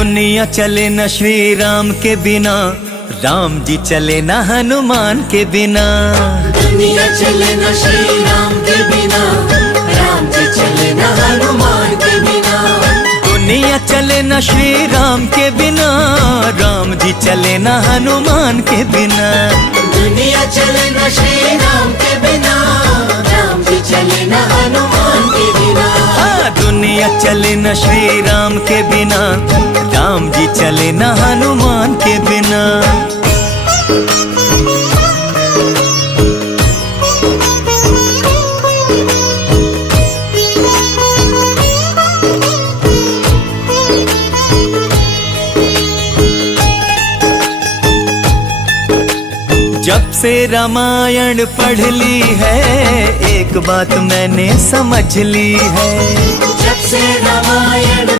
दुनिया चले न श्री राम के बिना, राम जी चले न हनुमान के बिना। दुनिया चले न श्री राम के बिना, राम जी चले न हनुमान के बिना। दुनिया चले न श्री राम के बिना, राम जी चले न हनुमान के बिना। दुनिया चले न श्री राम के बिना, राम जी चले न हनुमान के बिना। हाँ, दुनिया चले न श्री राम के बिना, राम जी चले न हनुमान के बिना। जब से रामायण पढ़ ली है, एक बात मैंने समझ ली है। जब से रामायण